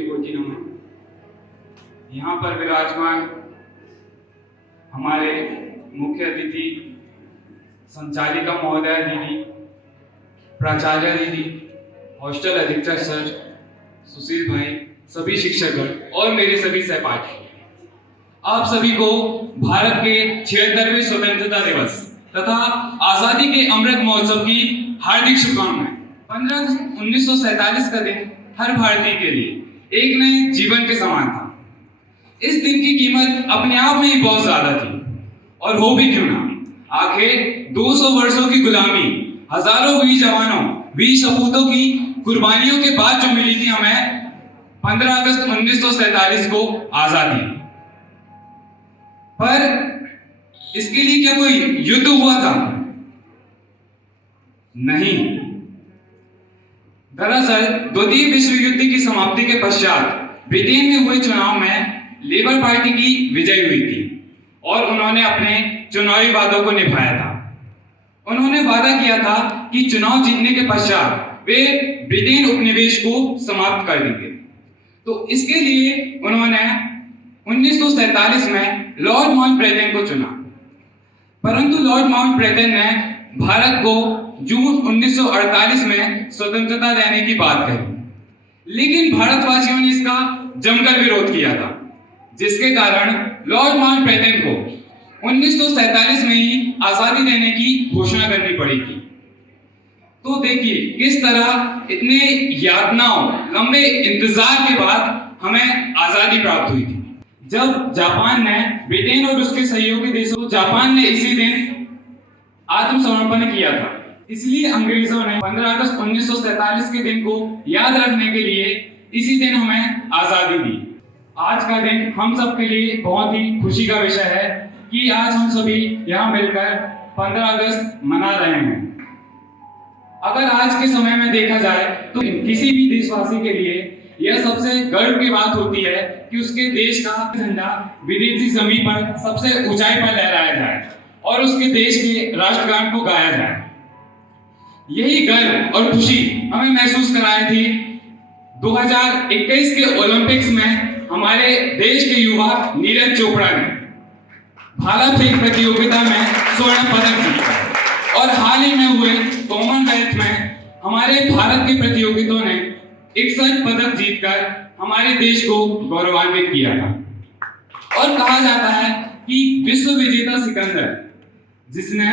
कोटि कोटि नमन। यहाँ पर विराजमान हमारे मुख्य अतिथि संचालिका महोदया दीदी, प्राचार्य दीदी, हॉस्टल अधीक्षक सर, सुशील भाई, सभी शिक्षकगण और मेरे सभी सहपाठी, आप सभी को भारत के 76वें स्वतंत्रता दिवस तथा आजादी के अमृत महोत्सव की हार्दिक शुभकामनाएं। 15 अगस्त 1947 का दिन हर भारतीय के लिए एक नए जीवन के समान था। इस दिन की कीमत अपने आप में ही बहुत ज्यादा थी, और हो भी क्यों ना, आखिर 200 वर्षों की गुलामी, हजारों वीर जवानों, वीर सपूतों की कुर्बानियों के बाद जो मिली थी हमें 15 अगस्त 1947 को आजादी। पर इसके लिए क्या कोई युद्ध हुआ था? नहीं। दरअसल द्वितीय विश्व युद्ध की समाप्ति के पश्चात ब्रिटेन में हुए चुनाव में लेबर पार्टी की विजय हुई थी और उन्होंने अपने चुनावी वादों को निभाया था। उन्होंने वादा किया था कि चुनाव जीतने के पश्चात वे ब्रिटेन उपनिवेश को समाप्त कर देंगे। तो इसके लिए उन्होंने 1947 में लॉर्ड माउंटबेटन को चुना, परंतु लॉर्ड माउंटबेटन ने भारत को जून 1948 में स्वतंत्रता देने की बात कही, लेकिन भारतवासियों ने इसका जमकर विरोध किया था, जिसके कारण लॉर्ड माउंटबेटन को 1947 में ही आजादी देने की घोषणा करनी पड़ी थी। तो देखिए किस तरह इतने यातनाओं, लंबे इंतजार के बाद हमें आजादी प्राप्त हुई थी। जब जापान ने ब्रिटेन और उसके सहयोगी देशों, जापान ने इसी दिन आत्मसमर्पण किया था। इसलिए अंग्रेजों ने 15 अगस्त 1947 के दिन को याद रखने के लिए इसी दिन हमें आजादी दी। आज का दिन हम सब के लिए बहुत ही खुशी का विषय है कि आज हम सभी यहाँ मिलकर 15 अगस्त मना रहे हैं। अगर आज के समय में देखा जाए तो किसी भी देशवासी के लिए यह सबसे गर्व की बात होती है कि उसके देश का झंडा विदेशी जमीन पर सबसे ऊंचाई पर लहराया जाए और उसके देश के राष्ट्रगान को गाया जाए। यही गर्व और खुशी हमें महसूस कराई थी 2021 के ओलंपिक्स में हमारे देश के युवा नीरज चोपड़ा ने भाला फेंक प्रतियोगिता में स्वर्ण पदक जीता, और हाल ही में हुए कॉमनवेल्थ में हमारे भारत के प्रतियोगियों ने 61 पदक जीतकर हमारे देश को गौरवान्वित किया था। और कहा जाता है कि विश्व विजेता सिकंदर, जिसने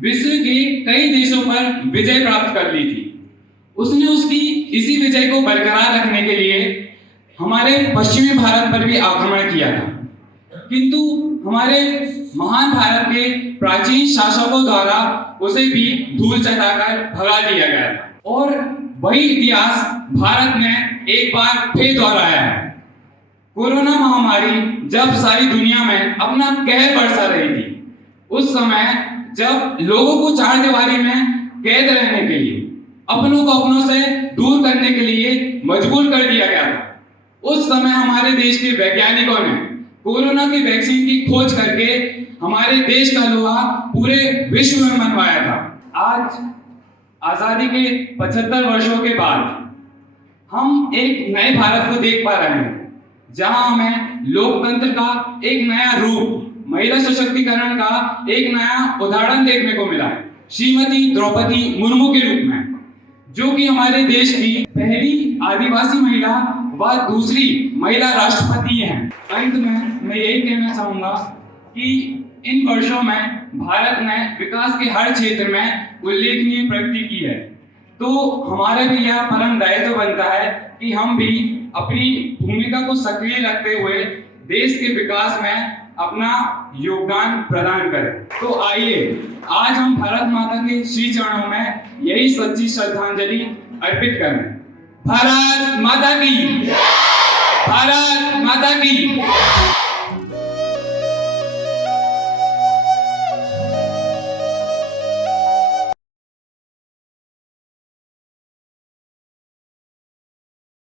विश्व के कई देशों पर विजय प्राप्त कर ली थी, उसने उसकी इसी विजय को बरकरार रखने के लिए हमारे पश्चिमी भारत पर भी आक्रमण किया था, किंतु हमारे महान भारत के प्राचीन शासकों द्वारा उसे भी धूल चटाकर भगा दिया गया था। और वही इतिहास भारत ने एक बार फिर दोहराया है। कोरोना महामारी जब सारी दुनिया में अपना कहर बरसा रही थी, उस समय जब लोगों को चार दीवारी में कैद रहने के लिए, अपनों को अपनों से दूर करने के लिए मजबूर कर दिया गया था, उस समय हमारे देश के वैज्ञानिकों ने कोरोना की वैक्सीन की खोज करके हमारे देश का लोहा पूरे विश्व में मनवाया था। आज आजादी के 75 वर्षों के बाद हम एक नए भारत को देख पा रहे हैं, जहां हमें लोकतंत्र का एक नया रूप, महिला सशक्तिकरण का एक नया उदाहरण देखने को मिला है, श्रीमती द्रौपदी मुर्मू के रूप में, जो कि हमारे देश की पहली आदिवासी महिला व दूसरी महिला राष्ट्रपति हैं। अंत में मैं यही कहना चाहूंगा कि इन वर्षों में भारत ने विकास के हर क्षेत्र में उल्लेखनीय प्रगति की है। तो हमारे भी यह परम दायित्व बनता है कि हम भी अपनी भूमिका को सक्रिय रखते हुए देश के विकास में अपना योगदान प्रदान करें। तो आइए आज हम भारत माता के श्री चरणों में यही सच्ची श्रद्धांजलि अर्पित करें। भारत माता की, भारत माता की।